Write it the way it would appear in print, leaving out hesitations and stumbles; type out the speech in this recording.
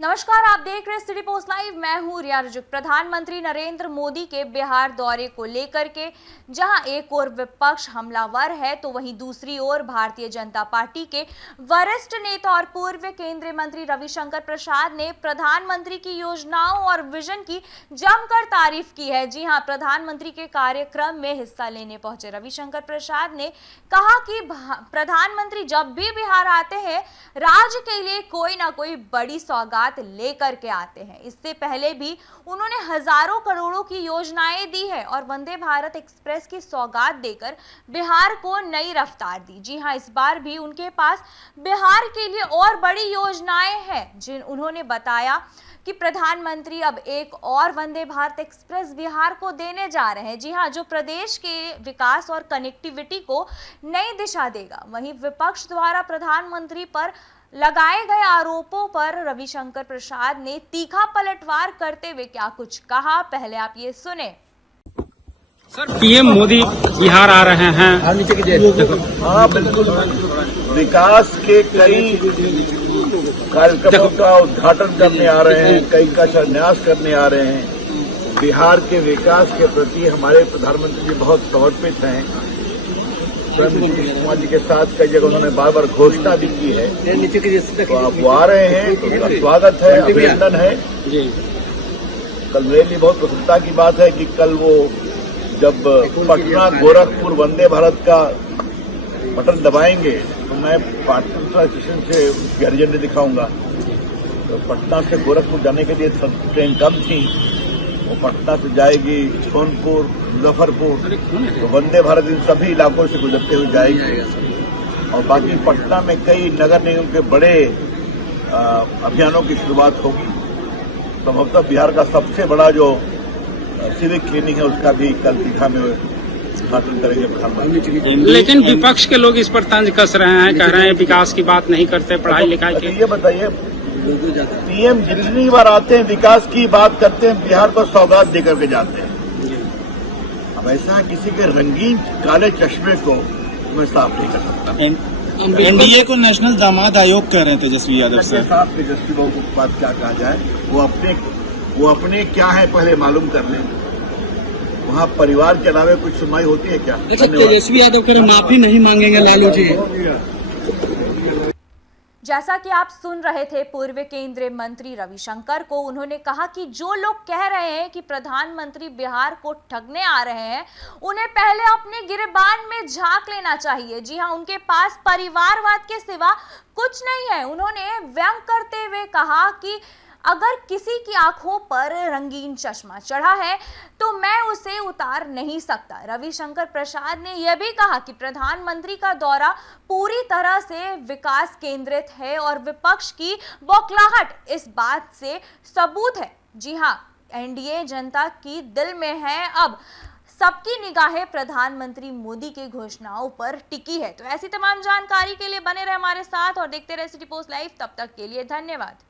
नमस्कार, आप देख रहे हैं सिटी पोस्ट लाइव। मैं हूं रिया रुजुक। प्रधानमंत्री नरेंद्र मोदी के बिहार दौरे को लेकर के जहां एक ओर विपक्ष हमलावर है तो वहीं दूसरी ओर भारतीय जनता पार्टी के वरिष्ठ नेता और पूर्व केंद्रीय मंत्री रविशंकर प्रसाद ने प्रधानमंत्री की योजनाओं और विजन की जमकर तारीफ की है। जी हां, प्रधानमंत्री के कार्यक्रम में हिस्सा लेने पहुंचे रविशंकर प्रसाद ने कहा कि प्रधानमंत्री जब भी बिहार आते हैं राज्य के लिए कोई ना कोई बड़ी सौगात लेकर के आते हैं। इससे पहले भी उन्होंने हजारों करोड़ों की योजनाएं दी है और वंदे भारत एक्सप्रेस की सौगात देकर बिहार को नई रफ्तार दी। जी हां, इस बार भी उनके पास बिहार के लिए और बड़ी योजनाएं हैं। जिन उन्होंने बताया कि प्रधानमंत्री अब एक और वंदे भारत एक्सप्रेस बिहार को देने जा रहे हैं। जी हां, जो प्रदेश के विकास और कनेक्टिविटी को नई दिशा देगा। वहीं विपक्ष द्वारा प्रधानमंत्री पर लगाए गए आरोपों पर रविशंकर प्रसाद ने तीखा पलटवार करते हुए क्या कुछ कहा, पहले आप ये सुने। सर, पीएम मोदी बिहार आ रहे हैं। हाँ, बिल्कुल। विकास के कई कार्यक्रमों का उद्घाटन करने आ रहे हैं, कई का शिलान्यास करने आ रहे हैं। बिहार के विकास के प्रति हमारे प्रधानमंत्री जी बहुत समर्पित हैं। नीतीश कुमार जी के साथ कई जगह उन्होंने बार बार घोषणा भी की है। तो आप वो आ रहे हैं तो उनका स्वागत है, अभिनंदन है। कल मेरे लिए बहुत प्रसन्नता की बात है कि कल वो जब पटना गोरखपुर वंदे भारत का बटन दबाएंगे तो मैं पाटलिपुत्र स्टेशन से उसकी हरी झंडी दिखाऊंगा। तो पटना से गोरखपुर जाने के लिए ट्रेन कम थी, वो पटना से जाएगी जौनपुर, मुजफ्फरपुर, तो वंदे भारत इन सभी इलाकों से गुजरते हुए जाएगी। और बाकी पटना में कई नगर निगम के बड़े अभियानों की शुरुआत होगी। संभवतः बिहार का सबसे बड़ा जो सिविक क्लिनिक है उसका भी कल दीघा में उद्घाटन करेंगे प्रधानमंत्री। लेकिन विपक्ष के लोग इस पर तंज कस रहे हैं, कह रहे हैं विकास की बात नहीं करते, पढ़ाई लिखाई की। ये बताइए, पीएम जितनी बार आते हैं विकास की बात करते हैं, बिहार को सौगात देकर के जाते हैं। अब ऐसा है, किसी के रंगीन काले चश्मे को मैं साफ नहीं कर सकता। एनडीए को नेशनल दामाद आयोग कह रहे हैं तेजस्वी यादव सर। साहब तेजस्वी लोगों को बात क्या कहा जाए, वो अपने क्या है पहले मालूम कर लें। वहाँ परिवार के अलावा कुछ सुनवाई होती है क्या? अच्छा, तेजस्वी यादव कह रहे माफी नहीं मांगेंगे लालू जी। जैसा कि आप सुन रहे थे पूर्व केंद्रीय मंत्री रविशंकर को, उन्होंने कहा कि जो लोग कह रहे हैं कि प्रधानमंत्री बिहार को ठगने आ रहे हैं उन्हें पहले अपने गिरेबान में झांक लेना चाहिए। जी हां, उनके पास परिवारवाद के सिवा कुछ नहीं है। उन्होंने व्यंग करते हुए कहा कि अगर किसी की आंखों पर रंगीन चश्मा चढ़ा है तो मैं उसे उतार नहीं सकता। रविशंकर प्रसाद ने यह भी कहा कि प्रधानमंत्री का दौरा पूरी तरह से विकास केंद्रित है और विपक्ष की बौखलाहट इस बात से सबूत है। जी हां, एनडीए जनता की दिल में है। अब सबकी निगाहें प्रधानमंत्री मोदी की घोषणाओं पर टिकी है। तो ऐसी तमाम जानकारी के लिए बने रहे हमारे साथ और देखते रहे सिटी पोस्ट लाइव। तब तक के लिए धन्यवाद।